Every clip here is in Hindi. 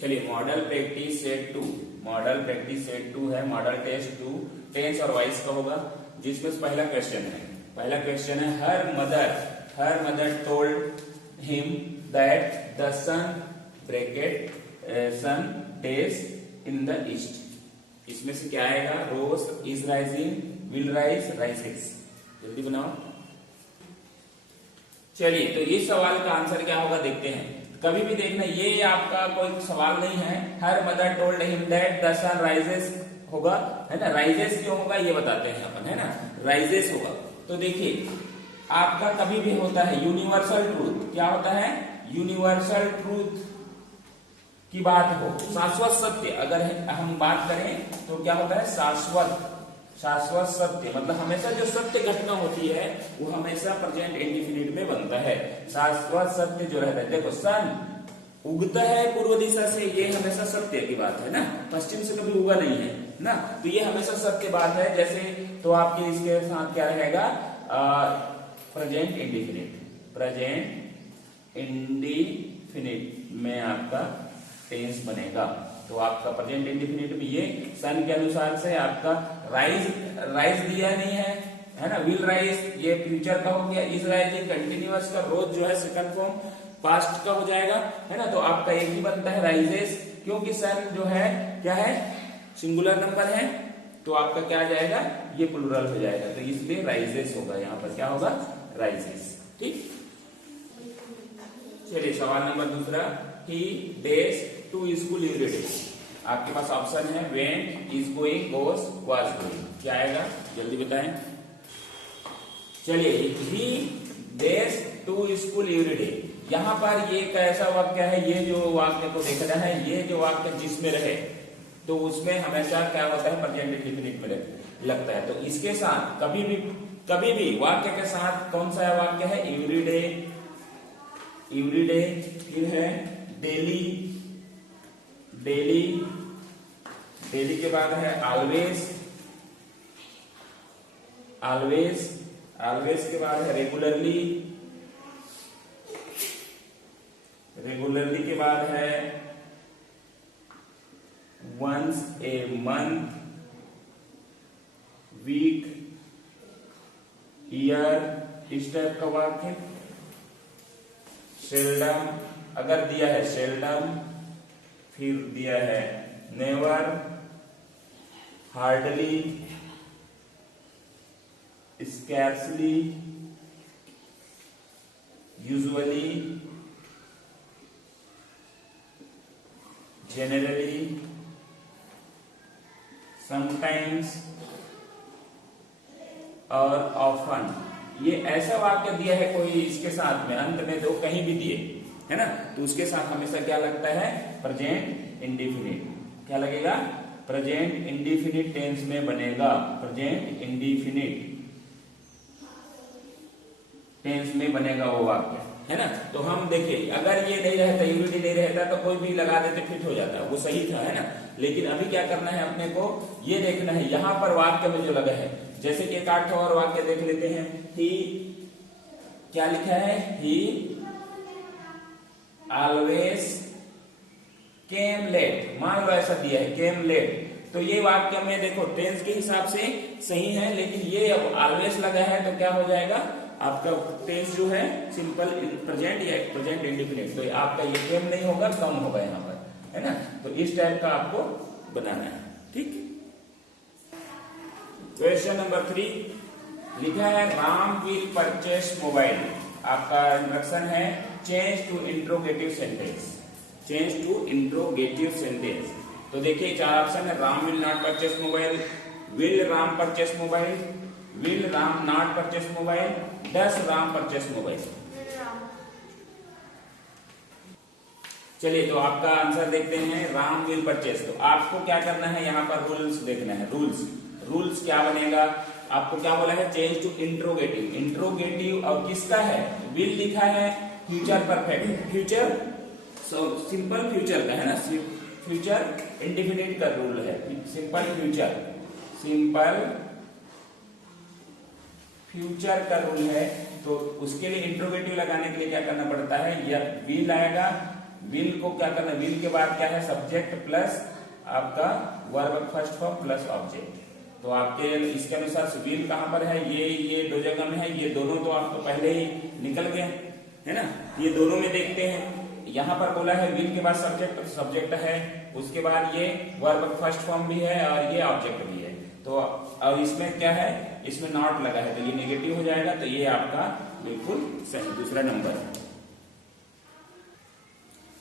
चलिए model practice set 2, model practice set 2 है, मॉडल टेस्ट 2 टेंस और वॉइस का होगा। जिसमें से पहला क्वेश्चन है हर mother told him that the sun bracket sun days in the east. इसमें से क्या आएगा? Rose, is rising, will rise, rises. जल्दी बनाओ। चलिए तो इस सवाल का आंसर क्या होगा देखते हैं। कभी भी देखना, ये आपका कोई सवाल नहीं है। हर mother told him that the sun rises होगा, है ना। राइजेस क्यों होगा ये बताते हैं अपन, है ना। राइजेस होगा तो देखिए आपका कभी भी होता है यूनिवर्सल ट्रूथ। क्या होता है? यूनिवर्सल ट्रूथ की बात हो, शाश्वत सत्य अगर हम बात करें तो क्या होता है? शाश्वत सत्य, मतलब हमेशा जो सत्य घटना होती है वो हमेशा प्रेजेंट इंडिफिनिट में बनता है। शाश्वत सत्य जो रहता है, देखो सन उगता है पूर्व दिशा से, ये हमेशा सत्य की बात है ना। पश्चिम से कभी उगा नहीं है ना, तो ये हमेशा सत्य बात है। जैसे तो आपके इसके साथ क्या रहेगा? प्रेजेंट इंडिफिनिट में आपका टेंस बनेगा। तो आपका प्रेजेंट इंडिफिनिट में ये सन के अनुसार से आपका राइज दिया नहीं है ना। विल राइज ये फ्यूचर का हो गया। इज राइजिंग कंटिन्यूअस का, रोज जो है सेकंड फॉर्म पास्ट का हो जाएगा, है ना। तो आपका एक ही बनता है राइजेस, क्योंकि सन जो है क्या है? सिंगुलर नंबर है, तो आपका क्या आ जाएगा? ये प्लूरल हो जाएगा, तो इसलिए राइजेस होगा। यहाँ पर क्या होगा? राइजेस। ठीक। चलिए सवाल नंबर दूसरा, he days to school every day. आपके पास ऑप्शन है went, is going, goes, was going. क्या आएगा जल्दी बताएं। चलिए he days to school every day, यहाँ पर ये कैसा वाक्य है? ये जो वाक्य को देखना है, ये जो वाक्य जिसमें रहे तो उसमें हमेशा क्या होता है? प्रेजेंट इंडिफिनिट में लगता है। तो इसके साथ कभी भी वाक्य के साथ कौन सा वाक्य है? एवरी डे, फिर है डेली के बाद है ऑलवेज के बाद है रेगुलरली के बाद है once a month, week, year, इस टाइप का वाक्य। सेल्डम अगर दिया है सेल्डम, फिर दिया है never, hardly, scarcely, usually, generally, sometimes और often। ये ऐसा वाक्य दिया है कोई इसके साथ में, अंत में दो कहीं भी दिए है ना, तो उसके साथ हमेशा क्या लगता है? Present indefinite. क्या लगेगा? प्रेजेंट इंडिफिनिट टेंस में बनेगा। प्रेजेंट इंडिफिनिट टेंस में बनेगा वो वाक्य, है ना। तो हम देखिए अगर ये नहीं रहता, यूनिटी नहीं रहता तो कोई भी लगा देते फिट हो जाता, वो सही था, है ना। लेकिन अभी क्या करना है अपने को? ये देखना है यहाँ पर वाक्य में जो लगा है। जैसे कि एक आठ और वाक्य देख लेते हैं। ही क्या लिखा है? He always came late. मान लो ऐसा दिया है केम लेट, तो ये वाक्य में देखो टेंस के हिसाब से सही है, लेकिन ये अब ऑलवेज लगा है तो क्या हो जाएगा? आपका टेंस जो है सिंपल प्रेजेंट या प्रेजेंट इंडिफिनिट, तो आपका ये केम नहीं होगा, कम होगा यहाँ पर, है ना। तो इस टाइप का आपको बनाना है। ठीक। क्वेश्चन नंबर 3 लिखा है राम विल परचेस मोबाइल। आपका इंस्ट्रक्शन है चेंज टू इंट्रोगेटिव सेंटेंस। तो देखिए चार ऑप्शन है। Ram will not purchase mobile, will Ram purchase mobile, will Ram not purchase mobile, does Ram purchase mobile. चलिए तो आपका आंसर देखते हैं। राम विल परचेस, तो आपको क्या करना है? यहाँ पर रूल्स देखना है। रूल्स क्या बनेगा? आपको क्या बोला है? चेंज टू इंट्रोगेटिव और किसका है? विल लिखा है, future perfect, future simple future का है ना। फ्यूचर इंडिफिनिट का रूल है। सिंपल फ्यूचर का रूल है, तो उसके लिए इंट्रोगेटिव लगाने के लिए क्या करना पड़ता है? या विल आएगा विल को क्या करना है, विल के बाद क्या है, सब्जेक्ट प्लस आपका verb first form plus object. तो आपके इसके अनुसार विल कहां पर है, ये दो जगह में है, ये दोनों तो आपको पहले ही निकल गए है ना, ये दोनों में देखते हैं। यहाँ पर बोला है विल के बाद सब्जेक्ट, सब्जेक्ट है, उसके बाद ये वर्ब फर्स्ट फॉर्म भी है और ये ऑब्जेक्ट भी है। तो और इसमें क्या है, इसमें नॉट लगा है तो ये नेगेटिव हो जाएगा, तो ये आपका बिल्कुल सही दूसरा नंबर है।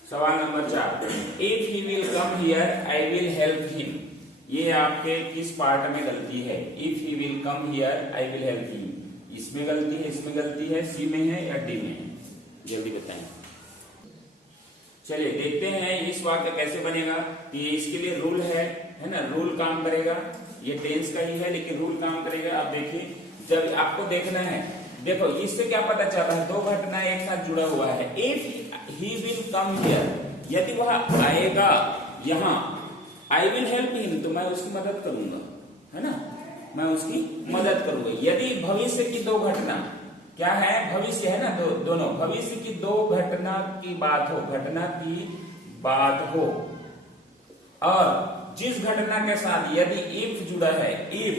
सवाल number 4, if he will come here I will help him. ये आपके किस पार्ट में गलती है, if he will come here I will help him, इसमें गलती है, इसमें गलती है, सी में है या डी में है, जल्दी बताएं। चलिए देखते हैं इस वाक्य कैसे बनेगा। ये इसके लिए रूल है ना, रूल काम करेगा, ये टेंस का ही है लेकिन रूल काम करेगा। आप देखिए, जब आपको देखना है, देखो इससे क्या पता चला है, दो घटना एक साथ जुड़ा हुआ है। If he will come here, यदि वह आएगा यहाँ, आई विल हेल्प हिम, तो मैं उसकी मदद करूंगा, है ना, मैं उसकी मदद करूंगा। यदि भविष्य की दो घटना, क्या है, भविष्य है ना, दोनों भविष्य की दो घटना की बात हो, घटना की बात हो, और जिस घटना के साथ यदि इफ जुड़ा है, इफ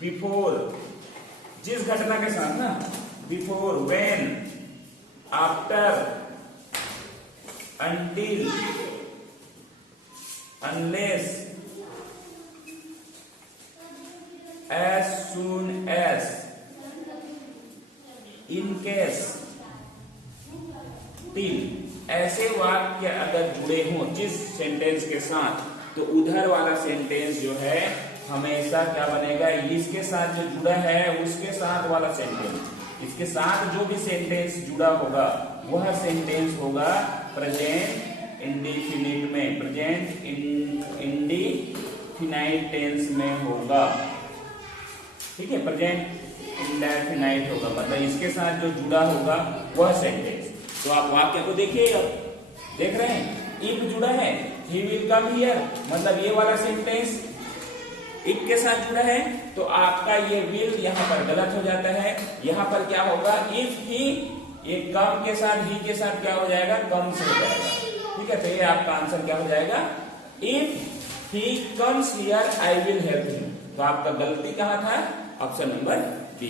बिफोर, जिस घटना के साथ ना, before, when, after, until, unless, as soon as, in case, till, ऐसे वाक्य अगर जुड़े हों जिस सेंटेंस के साथ, तो उधर वाला सेंटेंस जो है हमेशा क्या बनेगा, इसके साथ जो जुड़ा है उसके साथ वाला सेंटेंस, इसके साथ जो भी सेंटेंस जुड़ा होगा वह सेंटेंस होगा प्रेजेंट इंडेफिनिट में, प्रेजेंट इंडेफिनाइट टेंस में होगा। ठीक है, प्रेजेंट इंडेफिनाइट होगा, मतलब इसके साथ जो जुड़ा होगा वह सेंटेंस। तो आप वाक्य को देखिए, देख रहे हैं, इफ जुड़ा है, ही विल कम हियर, मतलब ये वाला सेंटेंस इफ के साथ जुड़ा है, तो आपका ये विल यहाँ पर गलत हो जाता है। यहाँ पर क्या होगा, इफ ही, ये कम के साथ, ही के साथ क्या हो जाएगा, कम से हो जाएगा। ठीक है, तो ये आपका आंसर क्या हो जाएगा, if he comes here I will help him. तो आपका गलती कहाँ था, ऑप्शन नंबर बी।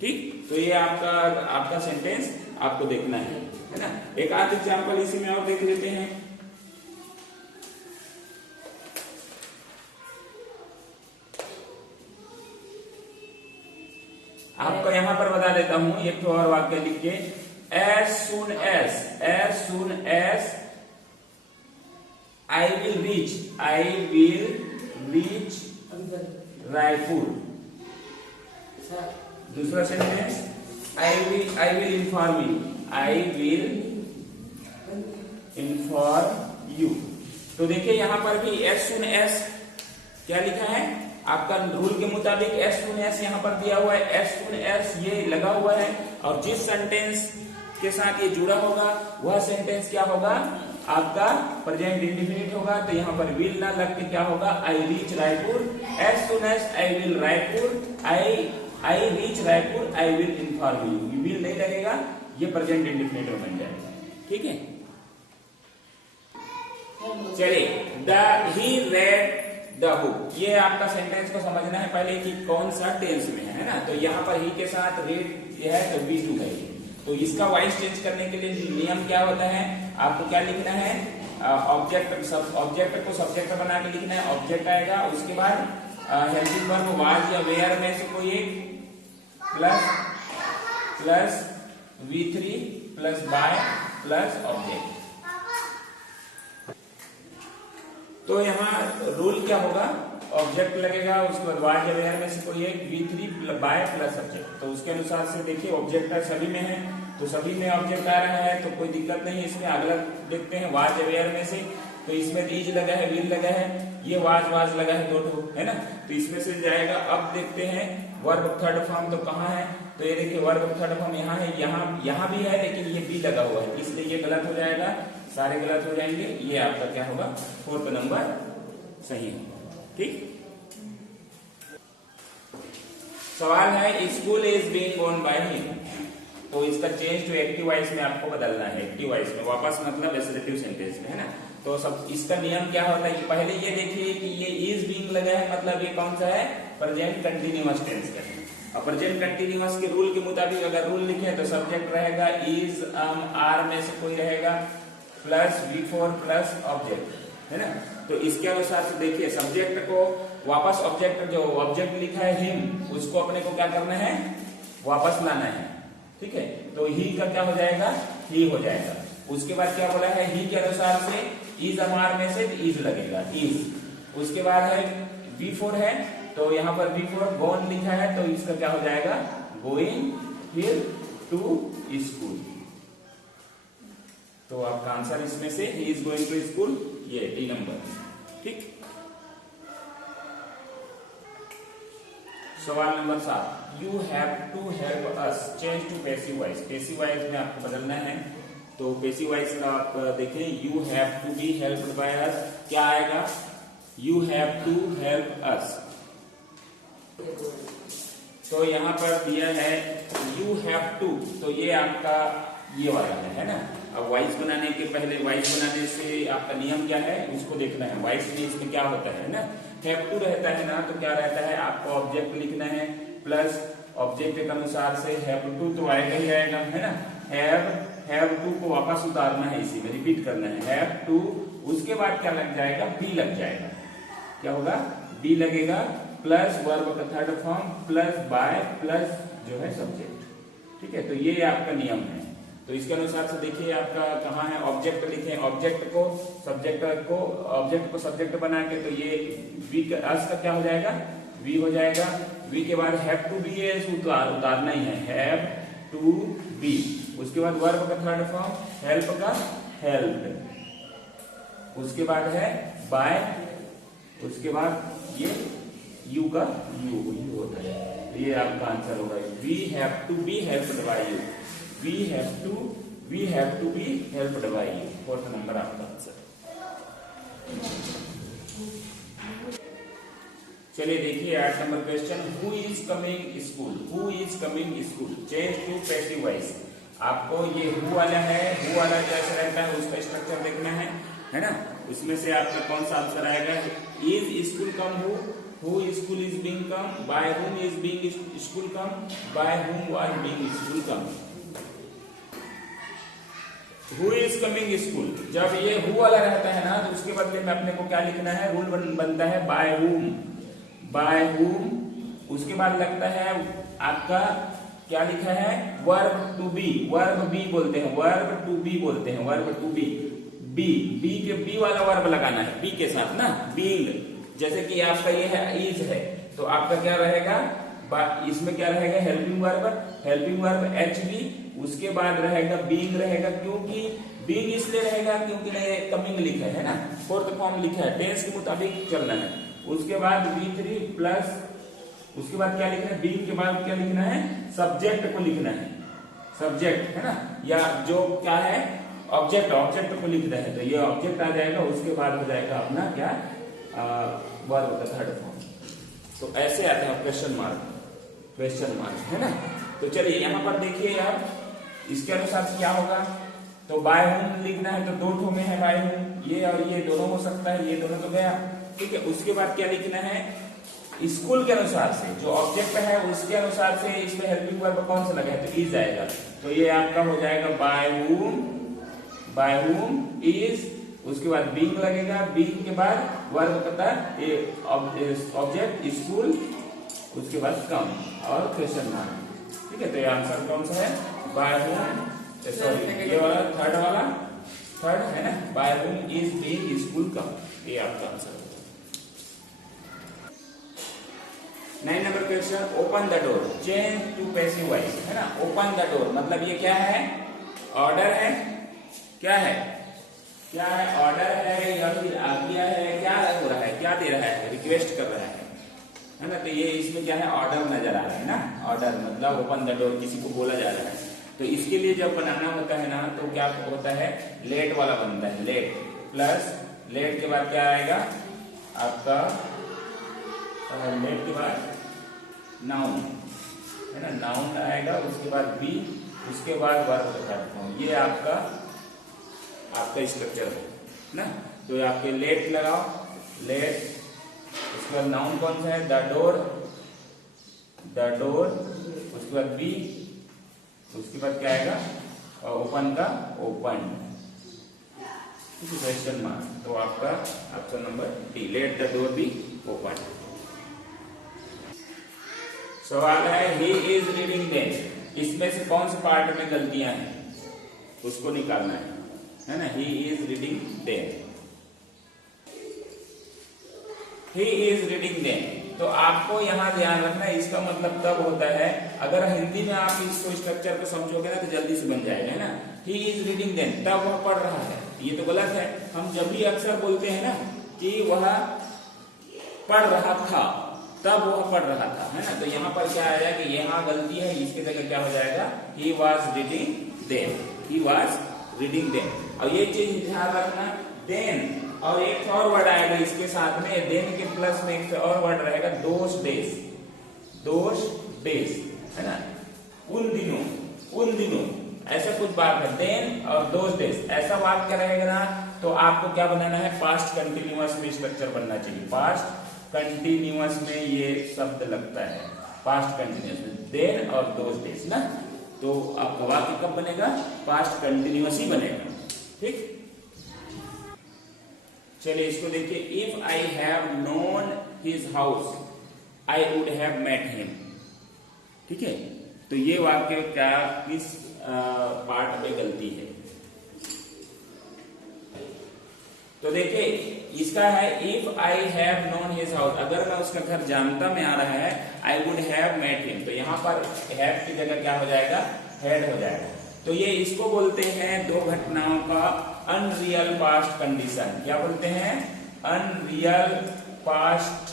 ठीक, तो ये आपका सेंटेंस आपको देखना है ना। एक आध एग्जाम्पल इसी में और देख लेते हैं। आपको यहां पर बता देता हूं, एक तो और वाक्य लिख के, as soon as I will reach Raipur. दूसरा sentence, I will inform you। तो देखिए यहां पर भी as soon as क्या लिखा है, आपका रूल के मुताबिक as soon as यहाँ पर दिया हुआ है, as soon as ये लगा हुआ है, और जिस सेंटेंस के साथ ये जुड़ा होगा वह सेंटेंस क्या होगा, आपका प्रेजेंट इंडेफिनिट होगा। तो यहाँ पर विल ना लग के क्या होगा, I reach Raipur, as soon as I will Raipur, I reach Raipur, I will inform you, will नहीं लगेगा, ये प्रेजेंट इंडेफिनिट में बन जाएगा। ठीक है, चलिए, ही रेड द बुक, ये आपका सेंटेंस को समझना है पहले कि कौन सा टेंस में है ना। तो यहाँ पर ही के साथ रेड ये है तो V2 है, तो इसका वॉइस चेंज करने के लिए नियम क्या होता है, आपको क्या लिखना है, ऑब्जेक्ट को सब्जेक्ट बना के लिखना है, ऑब्जेक्ट आएगा, उसके बाद हेल्पिंग वर्ब वाज या वेयर में से कोई एक plus V3 plus by plus object. तो यहाँ रूल क्या होगा, ऑब्जेक्ट लगेगा, उसके बाद वाज या वेयर में से कोई एक, V3 बाय प्लस सब्जेक्ट। तो उसके अनुसार से देखिए, ऑब्जेक्ट सभी में है तो सभी में ऑब्जेक्ट आ रहा है, तो कोई दिक्कत नहीं है इसमें। अगला देखते हैं वाज या वेयर में से, तो इसमें रीज लगा है, विल लगा है, ये वाज लगा है, दो ठो है ना, तो इसमें से जाएगा। अब देखते हैं वर्ब थर्ड फॉर्म तो कहाँ है, तो ये देखिए वर्ब थर्ड फॉर्म यहाँ है, यहाँ भी है, लेकिन ये बी लगा हुआ है, इसलिए ये गलत हो जाएगा, सारे गलत हो जाएंगे। ये आपका क्या होगा, 4th नंबर सही होगा। ठीक, सवाल है, school is being owned by him. तो इसका चेंज टू एक्टिव वॉइस में आपको बदलना है, एक्टिव वॉइस में वापस, मतलब एसर्टिव सेंटेंस में, है ना। तो सब इसका नियम क्या होता है कि पहले ये देखिए कि ये इज बीइंग लगा है, मतलब ये कौन सा है, प्रेजेंट कंटिन्यूअस टेंस का है। और प्रेजेंट कंटिन्यूअस के रूल के मुताबिक अगर रूल लिखे तो सब्जेक्ट रहेगा इज, आर में से कोई रहेगा प्लस V4 प्लस ऑब्जेक्ट, है ना। तो इसके अनुसार से देखिए सब्जेक्ट को वापस ऑब्जेक्ट, जो ऑब्जेक्ट लिखा है हिम, उसको अपने को क्या करना है, वापस लाना है, ठीक है। तो ही का क्या हो जाएगा, ही हो जाएगा। उसके बाद क्या बोला है, ही के अनुसार से इज अमार में से इज लगेगा, इज। उसके बाद है V4 है, तो यहाँ पर V4 गोन लिखा है, तो इसका क्या हो जाएगा, गोइंग, फिर टू स्कूल। तो आपका आंसर इसमें से he is going to school, ये डी नंबर, ठीक। सवाल नंबर 7, you have to help us change to passive voice. Passive voice में आपको बदलना है, तो पैसिव वॉइस का आप देखें, you have to be helped by us, क्या आएगा, you have to help us. तो यहाँ पर दिया है यू हैव टू, तो ये आपका ये वाला है ना। अब वॉइस बनाने के पहले, वॉइस बनाने से आपका नियम क्या है उसको देखना है। वॉइस में इसमें क्या होता है ना, हैव टू रहता है ना, तो क्या रहता है, आपको ऑब्जेक्ट लिखना है प्लस ऑब्जेक्ट के अनुसार से हैव टू तो आएगा ही आएगा, है ना। हैव टू को वापस उतारना है, इसी में रिपीट करना है, हैव टू। उसके बाद क्या लग जाएगा, बी लग जाएगा, क्या होगा, बी लगेगा प्लस वर्ब का third form plus by plus जो है सब्जेक्ट, ठीक है। तो ये आपका नियम है। तो इसके अनुसार से देखिए आपका कहाँ है, ऑब्जेक्ट लिखे, ऑब्जेक्ट को सब्जेक्ट बना के, तो ये वी का क्या हो जाएगा, वी हो जाएगा। वी के बाद हैव टू बी है, उतारना ही है, हैव टू बी। उसके बाद वर्ब का थर्ड फॉर्म, हेल्प का हेल्प। उसके बाद है बाय, उसके बाद ये यू का यू होता है। तो ये आपका आंसर होगा, we have to be helped by you, we have to be helped by you. Fourth number आपका आंसर। चलिए देखिए 8 number question, who is coming school, who is coming school, change to passive voice. आपको ये हु वाला है, हु वाला जैसे रहता है उसका स्ट्रक्चर देखना है ना। उसमें से आपका कौन सा आंसर आएगा, is school come who school is being come, by whom is being school come, by whom was being school come. Who is coming school, जब ये हु वाला रहता है ना, तो उसके बदले में अपने को क्या लिखना है, रूल बनता है बाय हुम। उसके बाद लगता है आपका क्या लिखा है, verb to be, verb be बोलते हैं, वर्ब टू बी, बी के बी वाला वर्ब लगाना है, बी के साथ ना, बीइंग। जैसे कि आपका ये है इज है, तो आपका क्या रहेगा, इसमें क्या रहेगा, हेल्पिंग वर्ब HV। उसके बाद रहेगा बीइंग रहेगा, क्योंकि बीइंग इसलिए रहेगा क्योंकि कमिंग लिखा है ना, फोर्थ फॉर्म लिखा है, टेंस के मुताबिक चलना है। उसके बाद V3 प्लस, उसके बाद क्या लिखना है, बीइंग के बाद क्या लिखना है, सब्जेक्ट को लिखना है, सब्जेक्ट है ना, या जो क्या है ऑब्जेक्ट को लिखना है, तो ये ऑब्जेक्ट आ जाएगा। उसके बाद हो जाएगा अपना क्या, वर्ब का थर्ड फॉर्म। तो ऐसे आते हैं क्वेश्चन मार्क, है ना। तो चलिए यहाँ पर देखिए आप, इसके अनुसार से क्या होगा, तो बाय होम लिखना है, तो दो ठो में है बाय होम, ये और ये दोनों हो सकता है, ये दोनों तो गया, ठीक है। उसके बाद क्या लिखना है, स्कूल के अनुसार से जो ऑब्जेक्ट है उसके अनुसार से इसमें हेल्पिंग वर्ब कौन सा लगा है, तो इज आएगा। तो ये आपका हो जाएगा बाय हुम इज। उसके बाद बीइंग लगेगा, बीइंग के बाद वर्ब पता ऑब्जेक्ट स्कूल, उसके बाद कम और क्वेश्चन मार्क, ठीक है। तो ये आंसर कौन सा है, बाय होम, सॉरी ये वाला थर्ड है ना, by home is being school come, ये आपका आंसर है। 9 number question, open the door change to passive voice, है ना। ओपन द डोर मतलब ये क्या है, ऑर्डर है, क्या है ऑर्डर है, या फिर आज्ञा है, क्या हो रहा है, क्या दे रहा है, रिक्वेस्ट कर रहा है ना। तो ये इसमें क्या है, ऑर्डर नजर आ रहा है ना, ऑर्डर मतलब ओपन द डोर, किसी को बोला जा रहा है। तो इसके लिए जब बनाना होता है ना, तो क्या होता है, लेट वाला बनता है, लेट प्लस, लेट के बाद क्या आएगा आपका, लेट के बाद नाउन है ना, नाउन आएगा। उसके बाद बी उसके बाद वर्ब का थर्ड फॉर्म, ये आपका स्ट्रक्चर है ना। तो ये आपके लेट लगाओ, लेट, उसके बाद नाउन कौन सा है, द डोर, उसके बाद बी, उसके बाद क्या आएगा, ओपन का ओपन, क्वेश्चन मार्क। तो आपका option number D, let the door be open. सवाल है ही इज रीडिंग देम, इसमें से कौन से पार्ट में गलतियां हैं उसको निकालना है ना। He is reading them, he is reading them. तो आपको यहां ध्यान रखना है, इसका मतलब तब होता है, अगर हिंदी में आप इसको स्ट्रक्चर को समझोगे ना तो जल्दी से बन जाएगा, है ना। ही इज रीडिंग देम, तब वह पढ़ रहा है, ये तो गलत है। हम जब भी अक्सर बोलते हैं ना कि वह पढ़ रहा था, तब वह पढ़ रहा था, है ना। तो यहाँ पर क्या आया कि यहाँ गलती है, इसके जगह क्या हो जाएगा, he was reading them, he was reading them. और ये चीज ध्यान रखना, देन और एक और वर्ड आएगा इसके साथ में, देन के प्लस में एक और वर्ड रहेगा, दोस डेज, है ना, उन दिनों, ऐसा कुछ बात है, देन और दोस डेज, ऐसा वाक्य रहेगा ना। तो आपको क्या बनाना है, पास्ट कंटिन्यूअस में स्ट्रक्चर बनना चाहिए। पास्ट कंटिन्यूअस में ये शब्द लगता है, पास्ट कंटिन्यूअस में देन और दोस डेज ना। तो आपका वाक्य कब बनेगा, पास्ट कंटिन्यूअस ही बनेगा, ठीक। चलिए इसको देखिए, if I have known his house I would have met him, ठीक है। तो ये वाक्य क्या, किस पार्ट में गलती है, तो देखिए इसका है, if I have known his house, अगर मैं उसका घर जानता में आ रहा है, I would have met him, तो यहाँ पर हैव की जगह क्या हो जाएगा, हैड हो जाएगा। तो ये इसको बोलते हैं दो घटनाओं का अनरियल पास्ट कंडीशन। क्या बोलते हैं, अनरियल पास्ट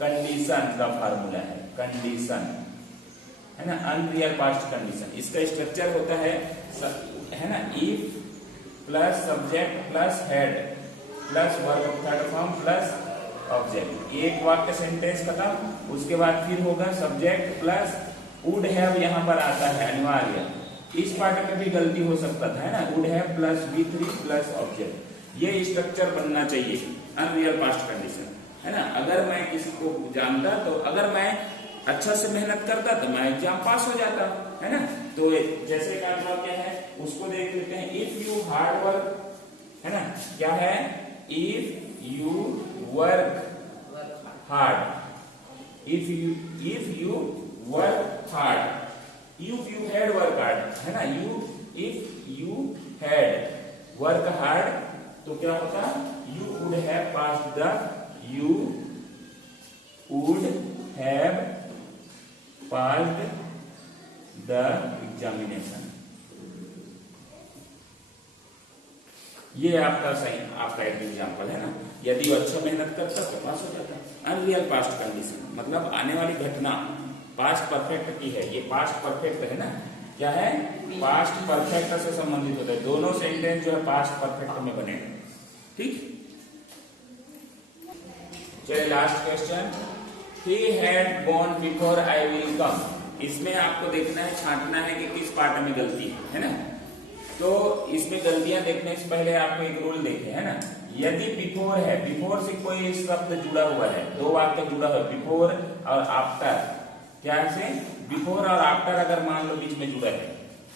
कंडीशन का फार्मूला है, कंडीशन, है ना, अनरियल पास्ट कंडीशन। इसका स्ट्रक्चर होता है ना, if plus subject plus head plus verb third form plus object. एक वाक्य सेंटेंस खत्म, उसके बाद फिर होगा सब्जेक्ट प्लस वुड हैव, यहां पर आता है अनिवार्य। इस पार्ट में भी गलती हो सकता था, है ना, would have plus V3 plus object, ये स्ट्रक्चर बनना चाहिए अनरियल पास्ट कंडीशन, है ना। अगर मैं किसी को जानता, तो अगर मैं अच्छा से मेहनत करता तो मैं एग्जाम पास हो जाता, है ना। तो जैसे का क्या है उसको देख लेते हैं, इफ यू हार्ड वर्क, है ना, क्या है, if you work hard, if you work hard, if you had work hard, है ना, if you had work hard, तो क्या होता, you would have passed the examination। ये आपका सही, आपका एक एग्जाम्पल है ना, यदि वो अच्छा मेहनत करता तो पास हो जाता। अनरियल पास्ट कंडीशन मतलब आने वाली घटना पास्ट परफेक्ट की है, ये पास्ट परफेक्ट है ना, क्या है, पास्ट परफेक्ट से संबंधित होता है, दोनों सेंटेंस जो है पास्ट परफेक्ट में बने, ठीक। चलिए last question, he had gone before I will come. इसमें आपको देखना है, छांटना है कि किस पार्ट में गलती है ना। तो इसमें गलतियां देखने से पहले आपको एक रूल देखे, है ना, यदि बिफोर है, बिफोर से कोई शब्द जुड़ा हुआ है, दो वाक्य जुड़ा हुआ है, बिफोर और आफ्टर, क्या से, बिफोर और आफ्टर अगर मान लो बीच में जुड़ा है,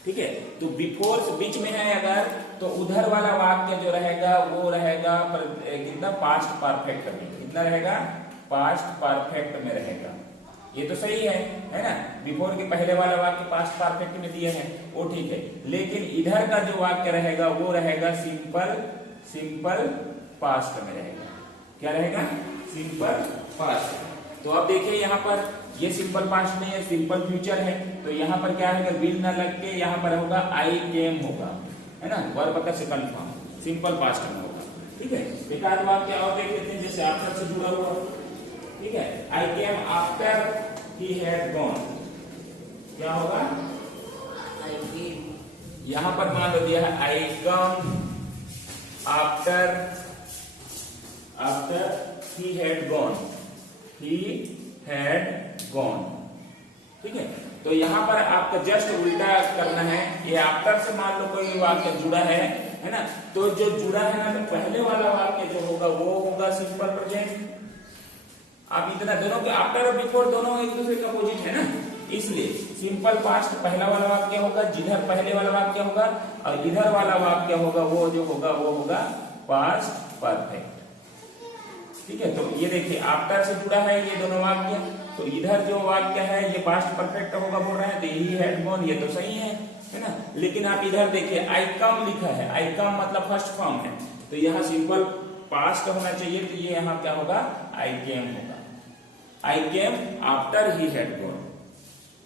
ठीक है, तो बिफोर से बीच में है अगर, तो उधर वाला वाक्य जो रहेगा वो रहेगा कितना, पास्ट परफेक्ट में, कितना रहेगा, पास्ट परफेक्ट में रहेगा। ये तो सही है ना, बिफोर के पहले वाला वाक्य पास्ट परफेक्ट में दिए हैं, वो ठीक है, लेकिन इधर का जो वाक्य रहेगा वो रहेगा सिंपल पास्ट में रहेगा। क्या रहेगा, सिंपल पास्ट। तो अब देखिए यहाँ पर ये सिंपल पास्ट नहीं है, सिंपल फ्यूचर है, तो यहाँ पर क्या है, विल ना लग के यहाँ पर होगा आई केम होगा, है ना, वर्ब का सेकंड फॉर्म सिंपल पास्ट में होगा, ठीक है। एक आध वाक्य और देख लेते हैं, जैसे आफ्टर से जुड़ा हुआ, ठीक है, I came after he had gone, क्या होगा, यहाँ पर मान लो दिया है I come after he had gone, ठीक है। तो तो यहाँ पर आपको जस्ट उल्टा करना है। ये आफ्टर से मान लो कोई वाक्य जुड़ा है ना, तो जो जुड़ा है ना, तो पहले वाला वाक्य जो होगा वो होगा सिंपल प्रेजेंट। आप इतना दोनों के आफ्टर और बिफोर दोनों एक दूसरे का अपोजिट है ना, इसलिए सिंपल पास्ट पहला वाला वाक्य होगा, जिधर पहले वाला वाक्य होगा, और इधर वाला वाक्य होगा वो जो होगा वो होगा पास्ट परफेक्ट। ठीक है, तो ये देखिए आफ्टर से जुड़ा है ये दोनों वाक्य, तो इधर जो वाक्य है ये पास्ट परफेक्ट होगा बोल रहे हैं, तो ही हैड गॉन, ये तो सही है ना। लेकिन आप इधर देखिए आई कम लिखा है, आई कम मतलब फर्स्ट फॉर्म है, तो यहाँ सिंपल पास्ट होना चाहिए, तो ये यहाँ क्या होगा आई केम होगा। I came after he had gone.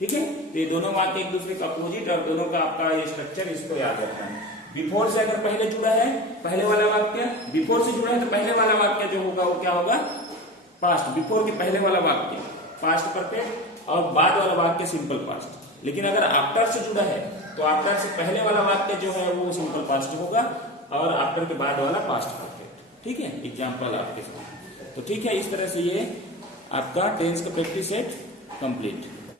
ठीक है, तो ये दोनों वाक्य एक दूसरे का अपोजिट और दोनों का आपका ये स्ट्रक्चर, इसको याद रखना है। बिफोर से अगर पहले जुड़ा है पहले वाला वाक्य, बिफोर से जुड़ा है तो पहले वाला वाक्य जो होगा वो क्या होगा पास्ट, बिफोर के पहले वाला वाक्य पास्ट परफेक्ट और बाद वाला वाक्य सिंपल पास्ट। लेकिन अगर आफ्टर से जुड़ा है तो आफ्टर से पहले वाला वाक्य जो है वो सिंपल पास्ट होगा और आफ्टर के बाद वाला पास्ट परफेक्ट। ठीक है, एग्जाम्पल आपके साथ। तो ठीक है, इस तरह से ये आपका टेंस का प्रैक्टिस सेट कंप्लीट।